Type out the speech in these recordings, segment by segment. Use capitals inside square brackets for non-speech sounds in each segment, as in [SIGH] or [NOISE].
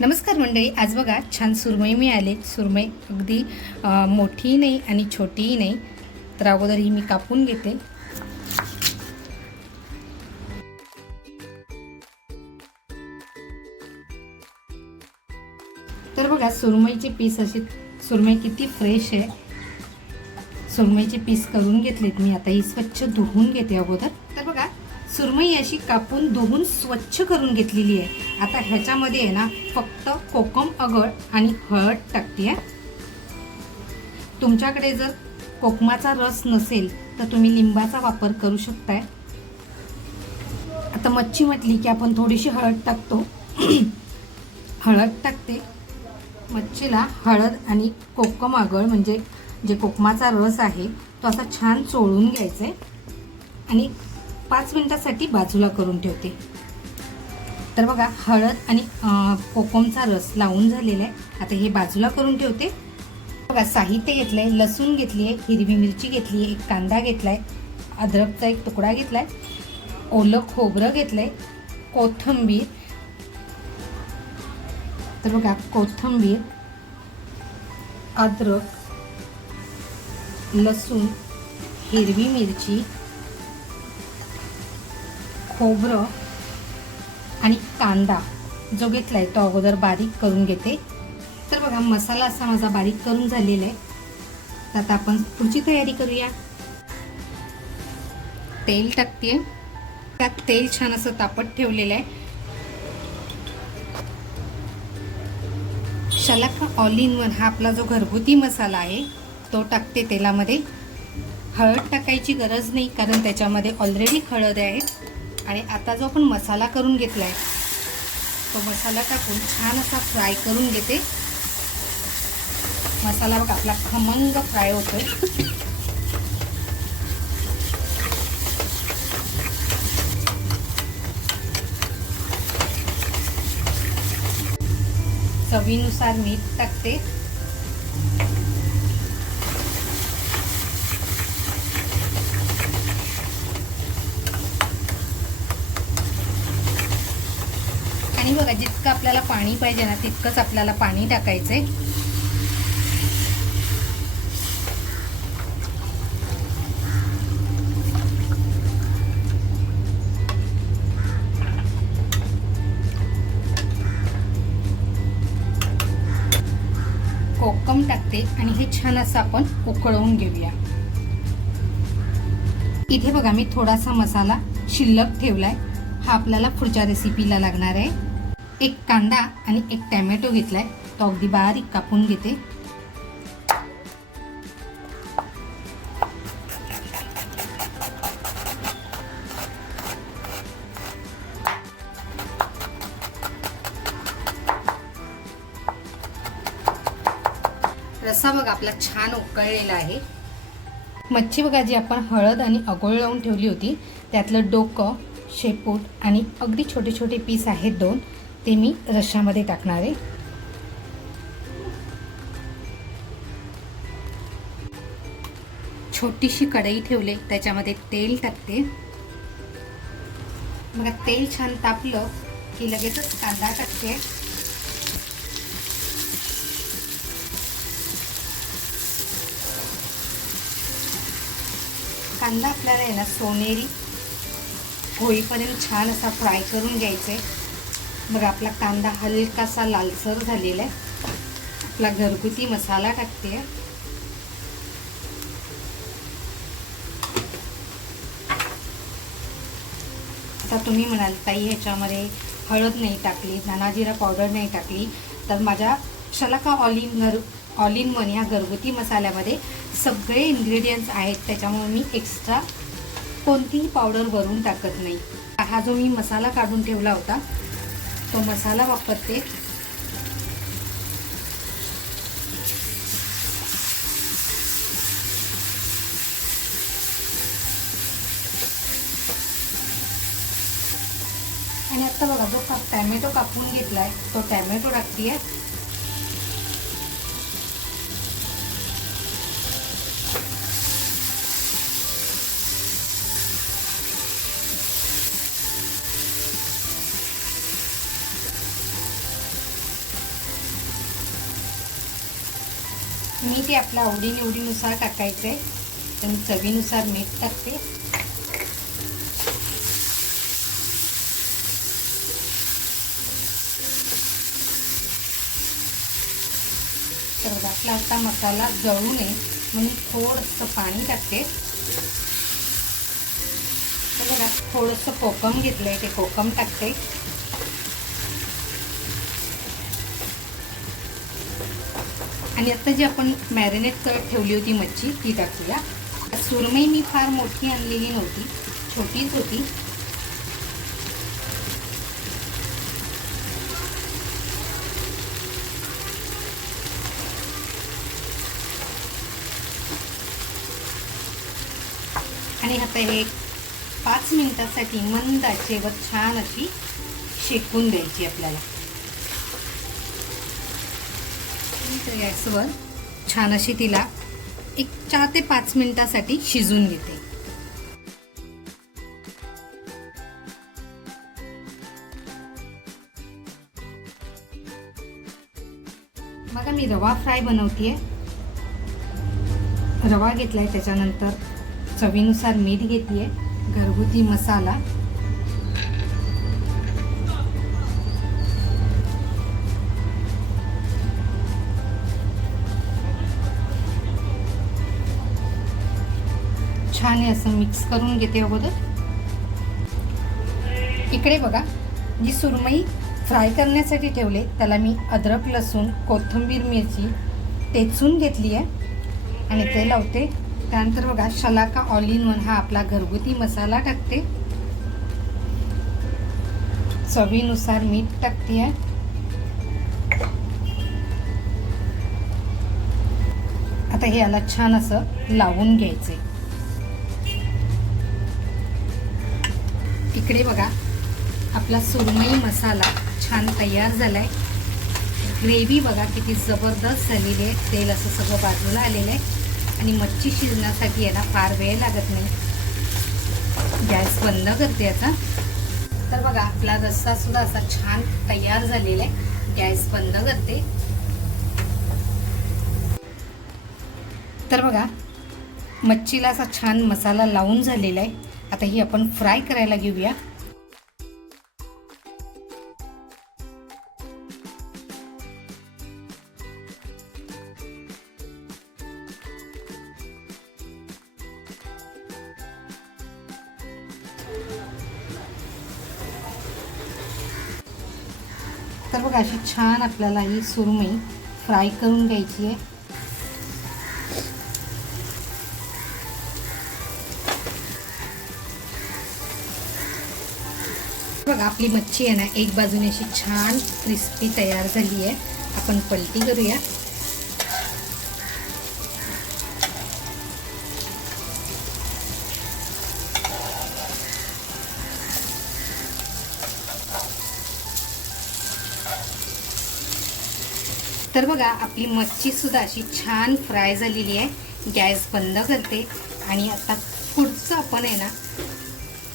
नमस्कार मंडळी आज बघा छान सुरमई मिळाले. सुरमई अगदी मोठीही नाही आणि छोटीही नाही. तर अगोदर ही मी कापून घेते. तर बघा सुरमईचे पीस असे सुरमई किती फ्रेश आहे. सुरमईचे पीस करून घेतलेत मी. आता ही स्वच्छ धुवून घेते अगोदर. तर बघा सुरमई अशी कापून धुवून स्वच्छ करून घेतलेली आहे. आता ह्याच्यामध्ये आहे ना फक्त कोकम अगळ आणि हळद टाकते तुमच्याकडे जर कोकमाचा रस नसेल तर तुम्ही लिंबाचा वापर करू शकताय. आता मच्छी म्हटली की आपण थोडीशी हळद टाकतो. [CLEARS THROAT] हळद टाकते. मच्छीला हळद आणि कोकम आगळ म्हणजे जे कोकमाचा रस आहे तो असा छान चोळून घ्यायचा आहे आणि पाच मिनटासाठी बाजूला करून ठेवते. तर बघा हळद आणि कोकमचा रस लावून झालेला आहे. आता हे बाजूला करून ठेवते. बघा साहित्य घेतलं आहे लसूण घेतली आहे हिरवी मिरची घेतली आहे एक कांदा घेतला आहे अद्रकचा एक तुकडा घेतला आहे ओलं खोबरं घेतलं आहे कोथंबीर. तर बघा कोथंबीर अद्रक लसूण हिरवी मिरची खोबरं आणि कांदा जो घेतला आहे तो अगोदर बारीक करून घेते. तर बघा मसाला असा माझा बारीक करून झालेला आहे. तर आता आपण पुढची तयारी करूया. तेल टाकते त्यात तेल छान असं तापत ठेवलेलं आहे. शलाका ऑल इन वन हा आपला जो घरगुती मसाला आहे तो टाकते तेलामध्ये. हळद टाकायची गरज नाही कारण त्याच्यामध्ये ऑलरेडी हळद आहे. आणि आता जो आपण मसाला करून घेतला आहे तो मसाला टाकून छान असा फ्राय करून घेते. मसाला बघ आपला खमंग फ्राय होतो चवीनुसार मीठ टाकते. बघा जितकं आपल्याला पाणी पाहिजे ना तितकंच आपल्याला पाणी टाकायचंय. कोकम टाकते आणि हे छान असं आपण उकळवून घेऊया. इथे बघा मी थोडासा मसाला शिल्लक ठेवलाय. हा आपल्याला पुढच्या रेसिपीला लागणार आहे. एक कांदा आणि एक टॅमॅटो आहे तो अगदी बारीक कापून घेते. रस्सा बघा आपला छान उकळलेला आहे. मच्छी बघा जी आपण हळद आणि अगोळ लावून ठेवली होती त्यातलं डोकं शेपूट आणि अगदी छोटे छोटे पीस आहेत दोन. ते मी रश्श्यामध्ये टाकणार आहे. छोटीशी कढई ठेवले त्याच्यामध्ये तेल टाकते. मला तेल छान तापलं की लगेचच कांदा टाकते. कांदा आपल्याला आहे ना सोनेरी होईपर्यंत छान असा फ्राय करून घ्यायचा. मग आपला कांदा हलकासा लालसर झालेला आहे. आपला घरगुती मसाला टाकते. आता तुम्ही म्हणाल ताई ह्याच्यामध्ये हळद नाही टाकली नानाजिरा पावडर नाही टाकली. तर माझ्या शलाका ऑल इन घर ऑल इन वन ह्या घरगुती मसाल्यामध्ये सगळे इन्ग्रेडियंट्स आहेत. त्याच्यामुळे मी एक्स्ट्रा कोणतीही पावडर भरून टाकत नाही. हा जो मी मसाला काढून ठेवला होता तो मसाला वापरते. आणि आता बघा जो टॅमॅटो कापून घेतलाय तो टॅमॅटो टाकते मीठ आपल्या आवडीनिवडीनुसार टाकायचं आहे तर मी चवीनुसार मीठ टाकते. तर आपला आता मसाला जळू नये म्हणून थोडंसं पाणी टाकते. तर थोडंसं कोकम घेतलं आहे ते कोकम टाकते. आणि आता जी आपण मॅरिनेट करत ठेवली होती मच्छी ती टाकूया. सुरमई मी फार मोठी आणलेली नव्हती छोटीच होती. आणि आता हे पाच मिनिटासाठी मंद आचेवर छान अशी शेकून द्यायची आपल्याला तर गॅसवर छान अशी तिला एक चार ते पाच मिनिटासाठी शिजून घेते. बघा मी रवा फ्राय बनवतीये. रवा घेतलाय त्याच्यानंतर चवीनुसार मीठ घेतेय घरगुती मसाला. छान आहे असं मिक्स करून घेते अगोदर. इकडे बघा जी सुरमई फ्राय करण्यासाठी ठेवले त्याला मी अद्रक लसूण कोथिंबीर मिरची टेचून घेतली आहे. आणि ते लावते. त्यानंतर बघा शलाका ऑल इन वन हा आपला घरगुती मसाला टाकते. चवीनुसार मीठ टाकते आहे. आता हे याला छान असं लावून घ्यायचंय इकडे बघा आपला सुरमई मसाला छान तयार झाला आहे ग्रेव्ही बघा किती जबरदस्त झालेली आहे. तेल असं सगळं बाजूला आलेलं आहे. आणि मच्छी शिजण्यासाठी याला फार वेळ लागत नाही. गॅस बंद करते आता. तर बघा आपला रस्सा सुद्धा असा छान तयार झालेला आहे. गॅस बंद करते. तर बघा मच्छीला असा छान मसाला लावून झालेला आहे. आता ही आपण फ्राय करायला घेऊया. तर बघा अशी छान आपल्याला ही सुरमई फ्राय करून घ्यायची आहे. बघा आपली मच्छी आहे ना एक बाजूने अशी छान क्रिस्पी तयार झाली आहे. आपण पलटी करूया. तर बघा आपली मच्छी सुद्धा अशी छान फ्राय झालेली आहे. गॅस बंद करते. आणि आता पुढचं आपण आहे ना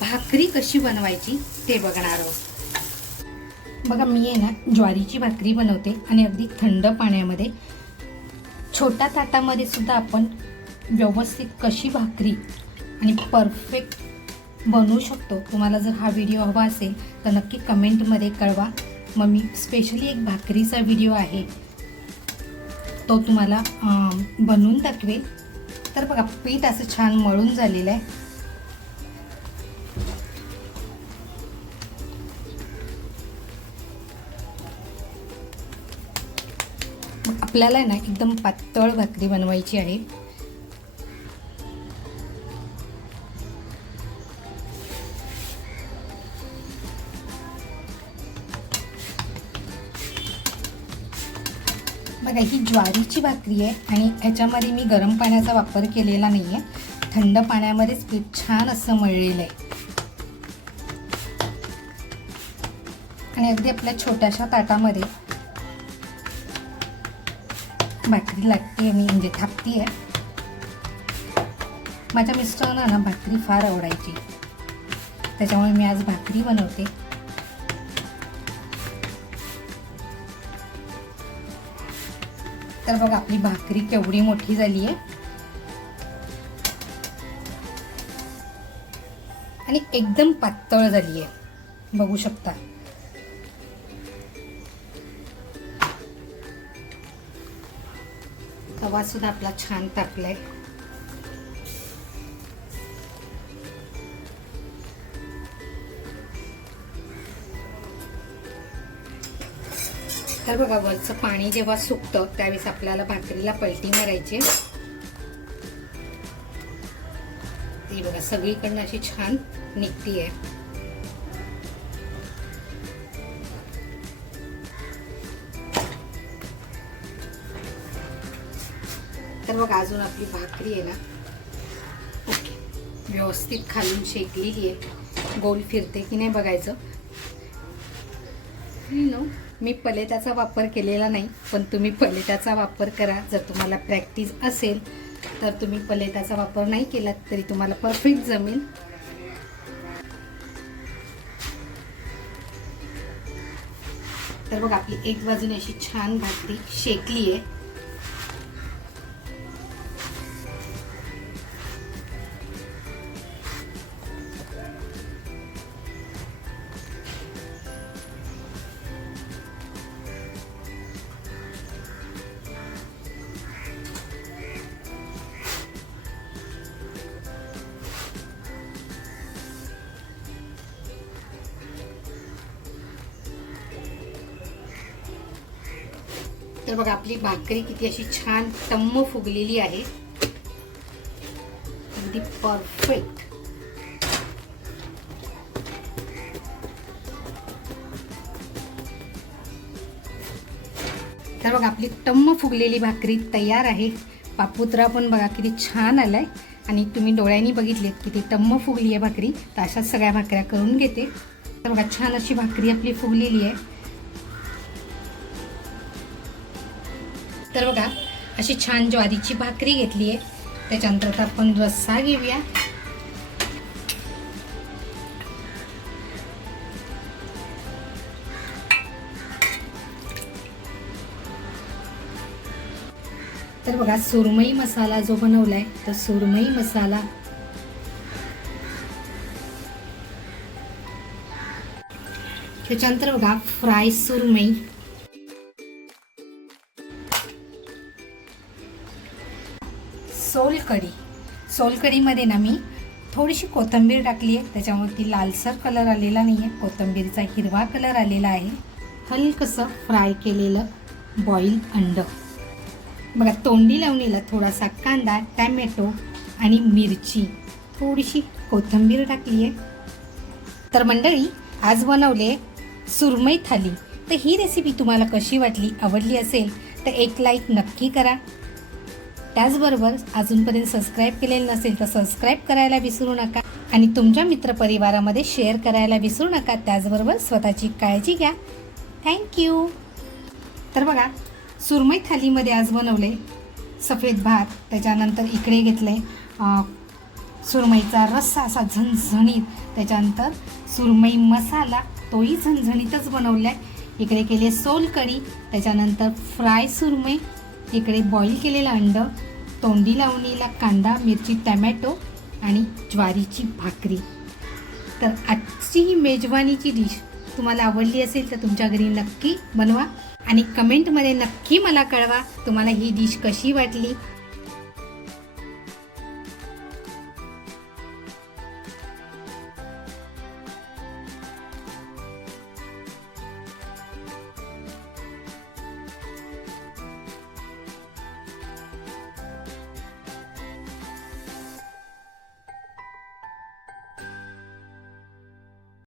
भाकरी कशी बनवायची ते बघणार आहोत. बघा मी आहे ना ज्वारीची भाकरी बनवते आणि अगदी थंड पाण्यामध्ये. छोट्या ताटामध्ये सुद्धा आपण व्यवस्थित कशी भाकरी आणि परफेक्ट बनवू शकतो. तुम्हाला जर हा व्हिडिओ हवा असेल तर नक्की कमेंटमध्ये कळवा. मग मी स्पेशली एक भाकरीचा व्हिडिओ आहे. तो तुम्हाला बनवून दाखवेल. तर बघा पीठ असं छान मळून झालेलं आहे. आपल्याला ना एकदम पातळ भाकरी बनवायची आहे. बघा ही ज्वारीची भाकरी आहे आणि ह्याच्यामध्ये मी गरम पाण्याचा वापर केलेला नाही आहे थंड पाण्यामध्येच पीठ छान असं मळलेलं आहे. आणि अगदी आपल्या छोट्याशा ताटामध्ये भाकरी लागते मी म्हणजे थापती आहे माझ्या मिस्टरांना ना भाकरी फार आवडायची. त्याच्यामुळे मी आज भाकरी बनवते. तर बघा आपली भाकरी केवढी मोठी झाली आहे आणि एकदम पातळ झाली आहे बघू शकता. तवा सुद्धा आपला छान तापलाय. तर बघा वरचं पाणी जेव्हा सुकतं त्यावेळेस आपल्याला भाकरीला पलटी मारायची. बघा सगळीकडनं अशी छान निघतीये. बघा अजून आपली भाकरी आहे ना. ओके. व्यवस्थित खालून शेकलेली आहे. गोल फिरते की नाही बघायचं. नो. मी पलेटाचा वापर केलेला नाही पण तुम्ही पलेटाचा वापर करा. जर तुम्हाला प्रॅक्टिस असेल तर तुम्ही पलेटाचा वापर नाही केला तरी तुम्हाला परफेक्ट जमेल. तर बघा आपली एक बाजूने अशी छान भाकरी शेकली आहे. तर बघा आपली भाकरी किती अशी छान टम्म फुगलेली आहे. अगदी परफेक्ट तर बघा आपली टम्म फुगलेली भाकरी तयार आहे. पापुत्रा पण बघा किती छान आलाय. आणि तुम्ही डोळ्यांनी बघितले किती टम्म फुगली आहे भाकरी. तर अशाच सगळ्या भाकऱ्या करून घेते. तर बघा छान अशी भाकरी आपली फुगलेली आहे. तर बघा अशी छान ज्वारीची भाकरी घेतली आहे. त्याच्यानंतर आता आपण रस्सा घेऊया. तर बघा सुरमई मसाला जो बनवलाय तो सुरमई मसाला. त्याच्यानंतर बघा फ्राय सुरमई. सोलकढी. सोलकढीमध्ये ना मी थोडीशी कोथिंबीर टाकली आहे. त्याच्यावरती लालसर कलर आलेला नाही आहे कोथिंबीरचा हिरवा कलर आलेला आहे. हलकसं फ्राय केलेलं बॉईल अंड. बघा तोंडी लावणीला थोडासा कांदा टॅमॅटो आणि मिरची थोडीशी कोथिंबीर टाकली आहे. तर मंडळी आज बनवले सुरमई थाली. तर ही रेसिपी तुम्हाला कशी वाटली आवडली असेल तर एक लाईक नक्की करा. त्याचबरोबर अजूनपर्यंत सबस्क्राईब केलेलं नसेल तर सबस्क्राईब करायला विसरू नका. आणि तुमच्या मित्रपरिवारामध्ये शेअर करायला विसरू नका. त्याचबरोबर स्वतःची काळजी घ्या. थँक्यू तर बघा सुरमई थालीमध्ये आज बनवले सफेद भात त्याच्यानंतर इकडे घेतले सुरमईचा रस्सा असा झणझणीत त्याच्यानंतर सुरमई मसाला तोही झणझणीतच बनवला आहे इकडे केले सोलकढी त्याच्यानंतर फ्राय सुरमई इकडे बॉईल केलेलं अंडं तोंडी लावणीला कांदा मिरची टमॅटो आणि ज्वारीची भाकरी. तर आजची ही मेजवानीची डिश तुम्हाला आवडली असेल तर तुमच्या घरी नक्की बनवा आणि कमेंटमध्ये नक्की मला कळवा तुम्हाला ही डिश कशी वाटली.